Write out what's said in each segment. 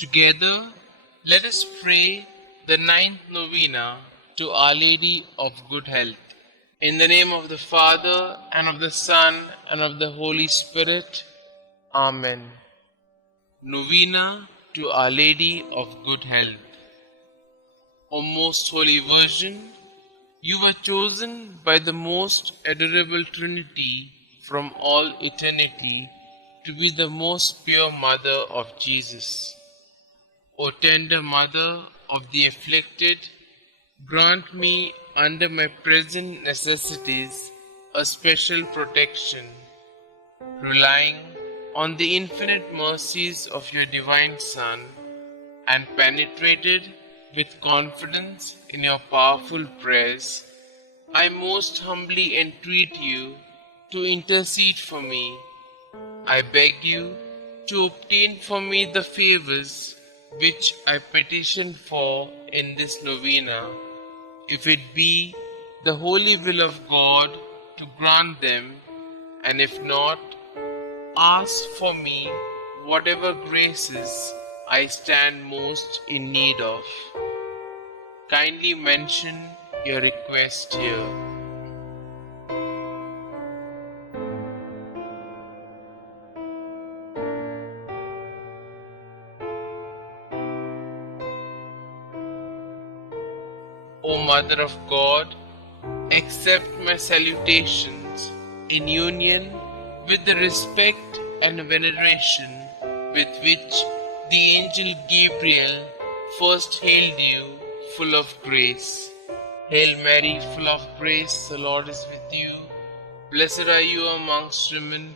Together, let us pray the ninth novena to Our Lady of Good Health. In the name of the Father, and of the Son, and of the Holy Spirit. Amen. Novena to Our Lady of Good Health. O most Holy Virgin, you were chosen by the most adorable Trinity from all eternity to be the most pure Mother of Jesus. O tender Mother of the afflicted, grant me under my present necessities a special protection, relying on the infinite mercies of your divine Son, and penetrated with confidence in your powerful prayers, I most humbly entreat you to intercede for me. I beg you to obtain for me the favors which I petition for in this novena, if it be the holy will of God to grant them, and if not, ask for me whatever graces I stand most in need of. Kindly mention your request here. O Mother of God, accept my salutations in union with the respect and veneration with which the angel Gabriel first hailed you, full of grace. Hail Mary, full of grace, the Lord is with you. Blessed are you amongst women,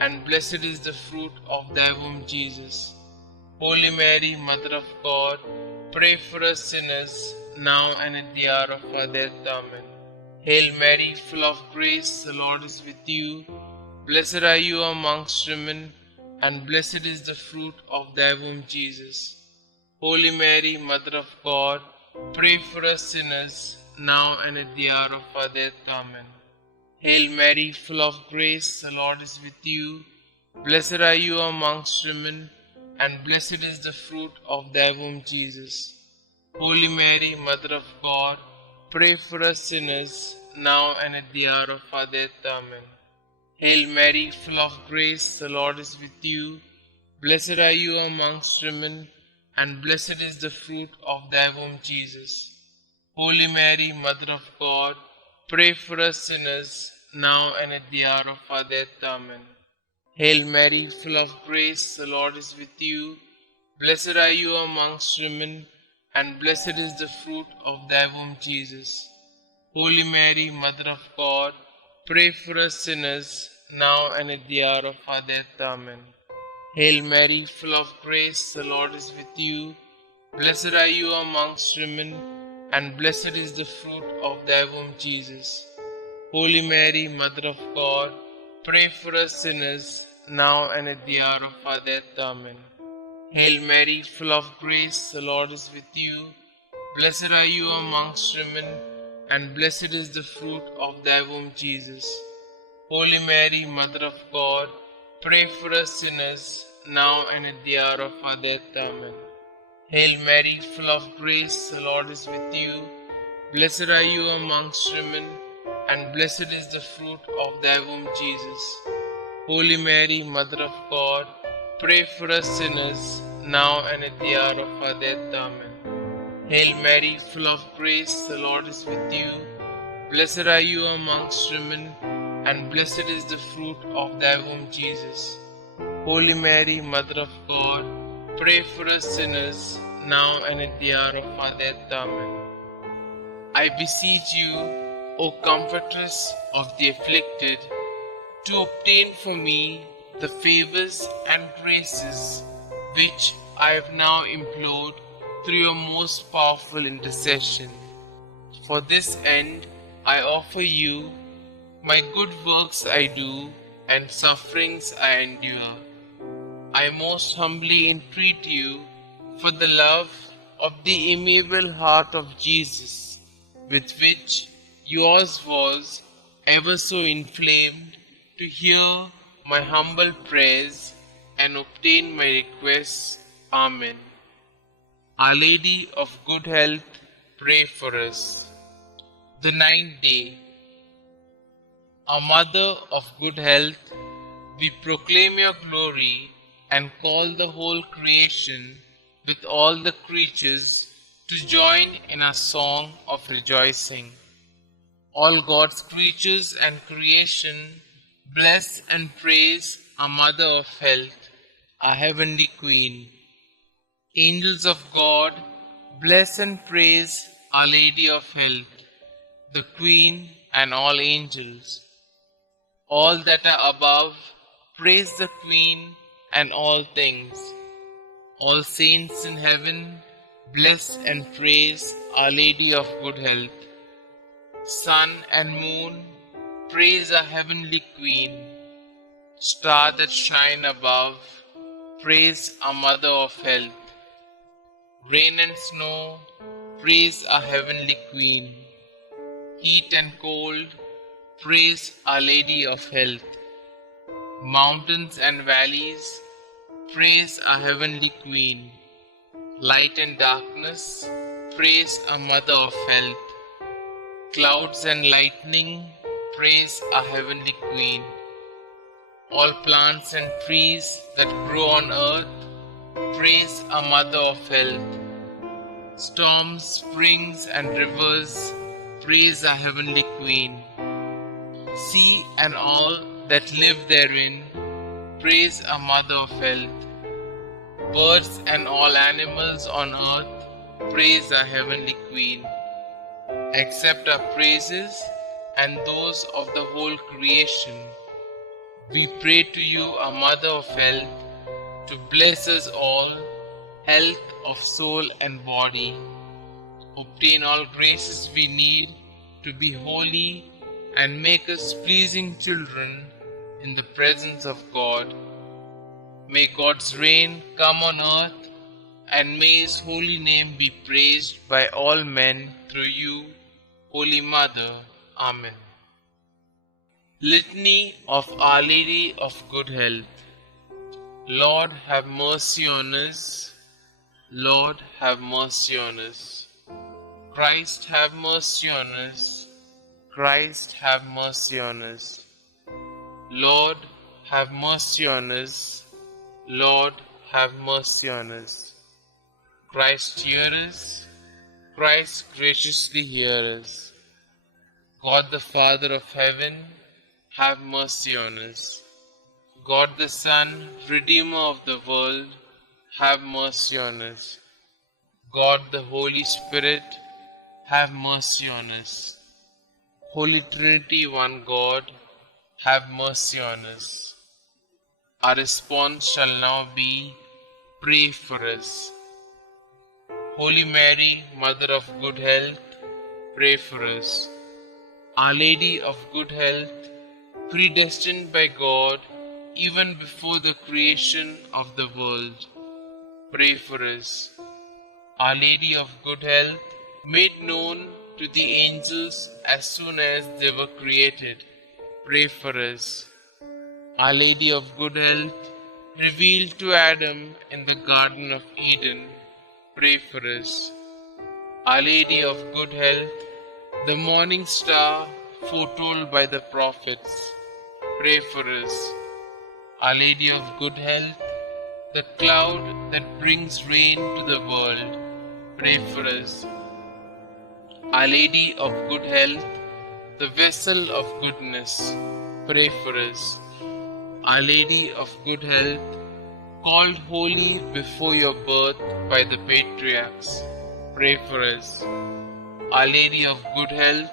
and blessed is the fruit of thy womb, Jesus. Holy Mary, Mother of God, pray for us sinners, now and at the hour of our death. Amen. Hail Mary, full of grace, the Lord is with you. Blessed are you amongst women, and blessed is the fruit of thy womb, Jesus. Holy Mary, Mother of God, pray for us sinners, now and at the hour of our death. Amen. Hail Mary, full of grace, the Lord is with you. Blessed are you amongst women, and blessed is the fruit of thy womb, Jesus. Holy Mary, Mother of God, pray for us sinners, now and at the hour of our death. Amen. Hail Mary, full of grace, the Lord is with you. Blessed are you amongst women, and blessed is the fruit of thy womb, Jesus. Holy Mary, Mother of God, pray for us sinners, now and at the hour of our death. Amen. Hail Mary, full of grace, the Lord is with you. Blessed are you amongst women, and blessed is the fruit of thy womb, Jesus. Holy Mary, Mother of God, pray for us sinners, now and at the hour of our death. Amen. Hail Mary, full of grace, the Lord is with you. Blessed are you amongst women, and blessed is the fruit of thy womb, Jesus. Holy Mary, Mother of God, pray for us sinners, now and at the hour of our death. Amen. Hail Mary, full of grace, the Lord is with you. Blessed are you amongst women, and blessed is the fruit of thy womb, Jesus. Holy Mary, Mother of God, pray for us sinners, now and at the hour of our death. Amen. Hail Mary, full of grace, the Lord is with you. Blessed are you amongst women, and blessed is the fruit of thy womb, Jesus. Holy Mary, Mother of God, pray for us sinners, now and at the hour of our death. Amen. Hail Mary, full of grace, the Lord is with you. Blessed are you amongst women, and blessed is the fruit of thy womb, Jesus. Holy Mary, Mother of God, pray for us sinners, now and at the hour of our death. Amen. I beseech you, O Comfortress of the afflicted, to obtain for me the favors and graces which I have now implored through your most powerful intercession. For this end, I offer you my good works I do and sufferings I endure. I most humbly entreat you for the love of the amiable heart of Jesus, with which yours was ever so inflamed, to hear my humble prayers and obtain my requests. Amen. Our Lady of Good Health, pray for us. The ninth day. Our Mother of Good Health, we proclaim your glory and call the whole creation with all the creatures to join in a song of rejoicing. All God's creatures and creation bless and praise our Mother of Health, our Heavenly Queen. Angels of God, bless and praise Our Lady of Health, the Queen and all angels. All that are above, praise the Queen and all things. All saints in heaven, bless and praise Our Lady of Good Health. Sun and moon, praise our Heavenly Queen. Star that shine above, praise our Mother of Health. Rain and snow, praise our Heavenly Queen. Heat and cold, praise Our Lady of Health. Mountains and valleys, praise our Heavenly Queen. Light and darkness, praise our Mother of Health. Clouds and lightning, praise our Heavenly Queen. All plants and trees that grow on earth, praise our Mother of Health. Storms, springs, and rivers, praise our Heavenly Queen. Sea and all that live therein, praise our Mother of Health. Birds and all animals on earth, praise our Heavenly Queen. Accept our praises and those of the whole creation. We pray to you, our Mother of Health, to bless us all, health of soul and body. Obtain all graces we need to be holy and make us pleasing children in the presence of God. May God's reign come on earth, and may His holy name be praised by all men through you, Holy Mother. Amen. Litany of Our Lady of Good Health. Lord, have mercy on us. Lord, have mercy on us. Christ, have mercy on us. Christ, have mercy on us. Lord, have mercy on us. Lord, have mercy on us. Christ, hear us. Christ, graciously hear us. God the Father of heaven, have mercy on us. God the Son, Redeemer of the world, have mercy on us. God the Holy Spirit, have mercy on us. Holy Trinity, one God, have mercy on us. Our response shall now be, pray for us. Holy Mary, Mother of Good Health, pray for us. Our Lady of Good Health, predestined by God even before the creation of the world, pray for us. Our Lady of Good Health, made known to the angels as soon as they were created, pray for us. Our Lady of Good Health, revealed to Adam in the Garden of Eden, pray for us. Our Lady of Good Health, the morning star foretold by the prophets, pray for us. Our Lady of Good Health, the cloud that brings rain to the world, pray for us. Our Lady of Good Health, the vessel of goodness, pray for us. Our Lady of Good Health, called holy before your birth by the patriarchs, pray for us. Our Lady of Good Health,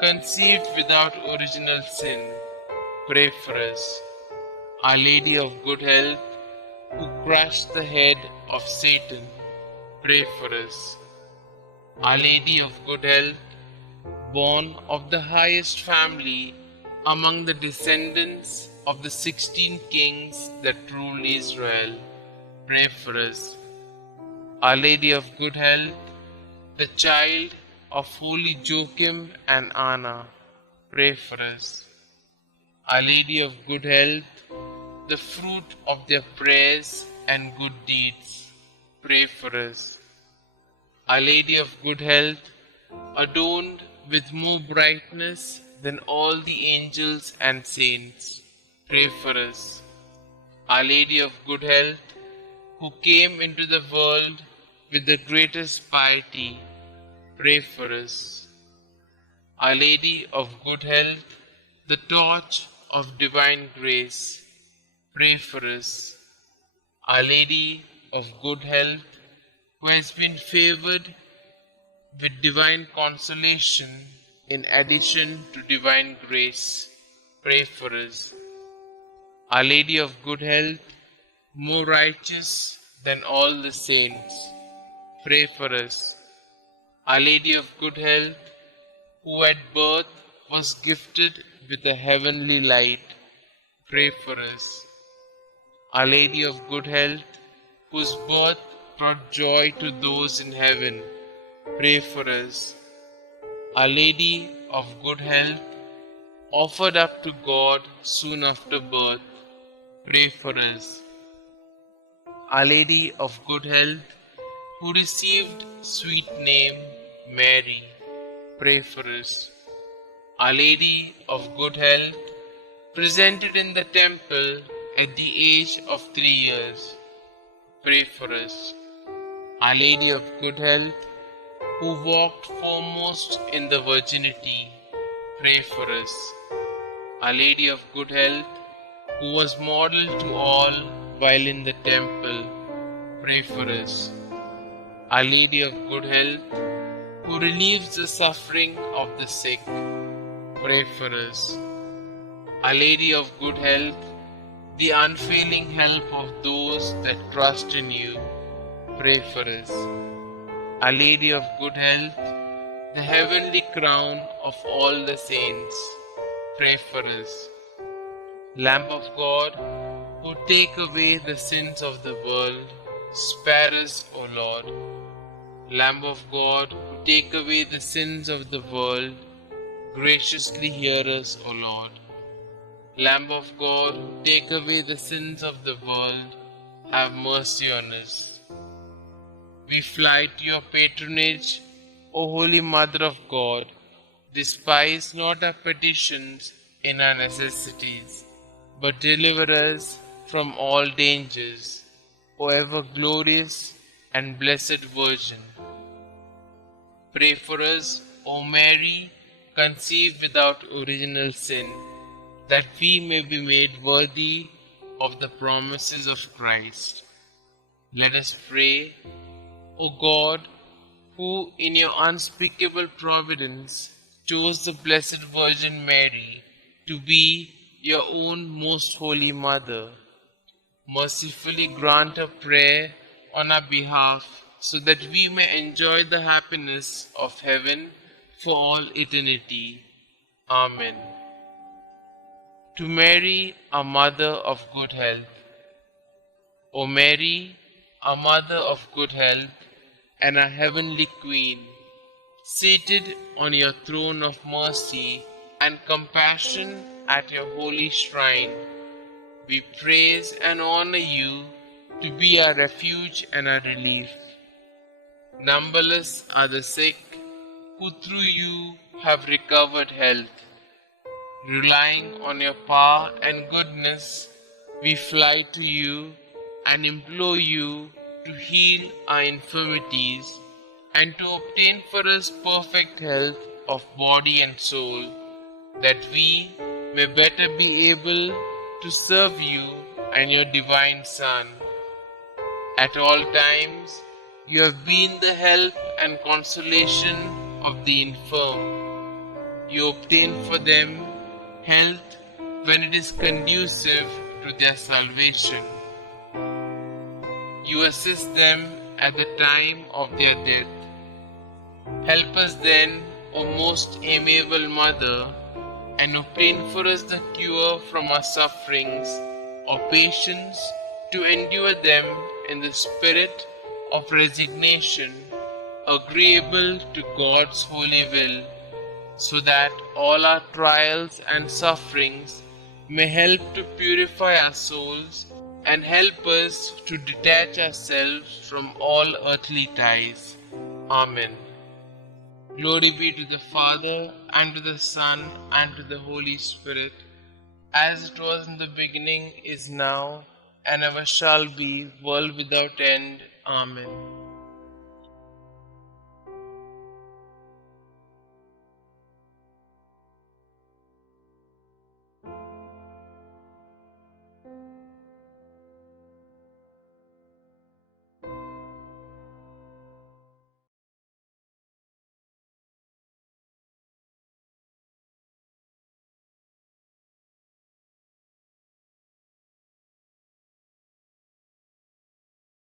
conceived without original sin, pray for us. Our Lady of Good Health, who crushed the head of Satan, pray for us. Our Lady of Good Health, born of the highest family among the descendants of the 16 kings that ruled Israel, pray for us. Our Lady of Good Health, the child of holy Joachim and Anna, pray for us. Our Lady of Good Health, the fruit of their prayers and good deeds, pray for us. Our Lady of Good Health, adorned with more brightness than all the angels and saints, pray for us. Our Lady of Good Health, who came into the world with the greatest piety, pray for us. Our Lady of Good Health, the torch of divine grace, pray for us. Our Lady of Good Health, who has been favored with divine consolation in addition to divine grace, pray for us. Our Lady of Good Health, more righteous than all the saints, pray for us. Our Lady of Good Health, who at birth was gifted with a heavenly light, pray for us. Our Lady of Good Health, whose birth brought joy to those in heaven, pray for us. Our Lady of Good Health, offered up to God soon after birth, pray for us. Our Lady of Good Health, who received sweet name Mary, pray for us. Our Lady of Good Health, presented in the temple at the age of 3 years, pray for us. Our Lady of Good Health, who walked foremost in the virginity, pray for us. Our Lady of Good Health, who was model to all while in the temple, pray for us. Our Lady of Good Health, who relieves the suffering of the sick, pray for us. Our Lady of Good Health, the unfailing help of those that trust in you, pray for us. Our Lady of Good Health, the heavenly crown of all the saints, pray for us. Lamb of God, who take away the sins of the world, spare us, O Lord. Lamb of God, who take away the sins of the world, graciously hear us, O Lord. Lamb of God, who take away the sins of the world, have mercy on us. We fly to your patronage, O Holy Mother of God. Despise not our petitions in our necessities, but deliver us from all dangers, O ever glorious and blessed Virgin. Pray for us, O Mary, conceived without original sin, that we may be made worthy of the promises of Christ. Let us pray. O God, who in your unspeakable providence chose the Blessed Virgin Mary to be your own most holy Mother, mercifully grant a prayer on our behalf, so that we may enjoy the happiness of heaven for all eternity. Amen. To Mary, our Mother of Good Health. O Mary, our Mother of Good Health, and our Heavenly Queen, seated on your throne of mercy and compassion at your holy shrine, we praise and honor you to be our refuge and our relief. Numberless are the sick who through you have recovered health. Relying on your power and goodness, we fly to you and implore you to heal our infirmities and to obtain for us perfect health of body and soul, that we may better be able to serve you and your divine Son. At all times, you have been the help and consolation of the infirm. You obtain for them health when it is conducive to their salvation. You assist them at the time of their death. Help us then, O most amiable Mother, and obtain for us the cure from our sufferings, or patience to endure them in the spirit of resignation, agreeable to God's holy will, so that all our trials and sufferings may help to purify our souls and help us to detach ourselves from all earthly ties. Amen. Glory be to the Father, and to the Son, and to the Holy Spirit, as it was in the beginning, is now, and ever shall be, world without end. Amen.